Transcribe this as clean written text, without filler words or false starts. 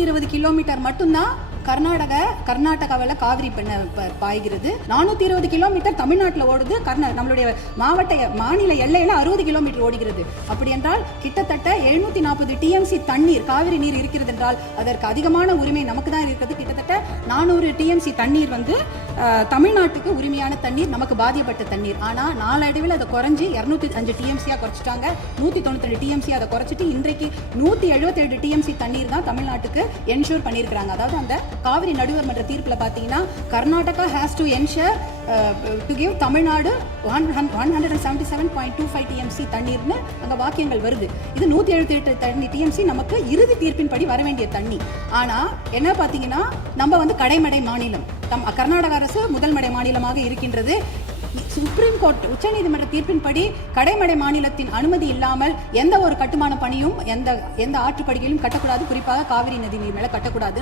420 kilometre மட்டும்தான் கர்நாடகாவில் காவிரி பாய்கிறது. 420 கிலோமீட்டர் தமிழ்நாட்டில் ஓடுது. நம்மளுடைய மாநில எல்லையில 60 கிலோமீட்டர் ஓடுகிறது. அப்படி என்றால் கிட்டத்தட்ட 740 டிஎம்சி தண்ணீர், காவிரி நீர் இருக்கிறது என்றால் அதற்கு அதிகமான உரிமை நமக்கு தான் இருக்கிறது. கிட்டத்தட்ட 400 டிஎம்சி தண்ணீர் தமிழ்நாட்டுக்கு உரிமையான தண்ணீர், நமக்கு பாதிக்கப்பட்ட தண்ணீர். ஆனால் நாளடைவில் அதை குறைஞ்சி 205 டிஎம்சியா குறைச்சிட்டாங்க. 192 டிஎம்சி அதை குறைச்சிட்டு இன்றைக்கு 177 டிஎம்சி தண்ணீர் தான் தமிழ்நாட்டுக்கு என்ஷூர் பண்ணியிருக்கிறாங்க. அதாவது அந்த காவிரி நடுவர் மன்ற தீர்ப்பில் பார்த்தீங்கன்னா Karnataka has to ensure to give Tamil Nadu 177.25 TMC தண்ணீர்னு அங்கே வாக்கியங்கள் வருது. இது 178 டிஎம்சி நமக்கு இறுதி தீர்ப்பின்படி வர வேண்டிய தண்ணி. ஆனால் என்ன பார்த்தீங்கன்னா நம்ம கடைமடை மாநிலம், கர்நாடக அரசு முதல்மடை மாநிலமாக இருக்கின்றது. சுப்ரீம் கோர்ட் உச்சநீதிமன்ற தீர்ப்பின்படி கடைமடை மாநிலத்தின் அனுமதி இல்லாமல் எந்த ஒரு கட்டுமான பணியும் எந்த ஆற்றுப்படுகையிலும் கட்டக்கூடாது. குறிப்பாக காவிரி நதி நீர் மேல கட்டக்கூடாது.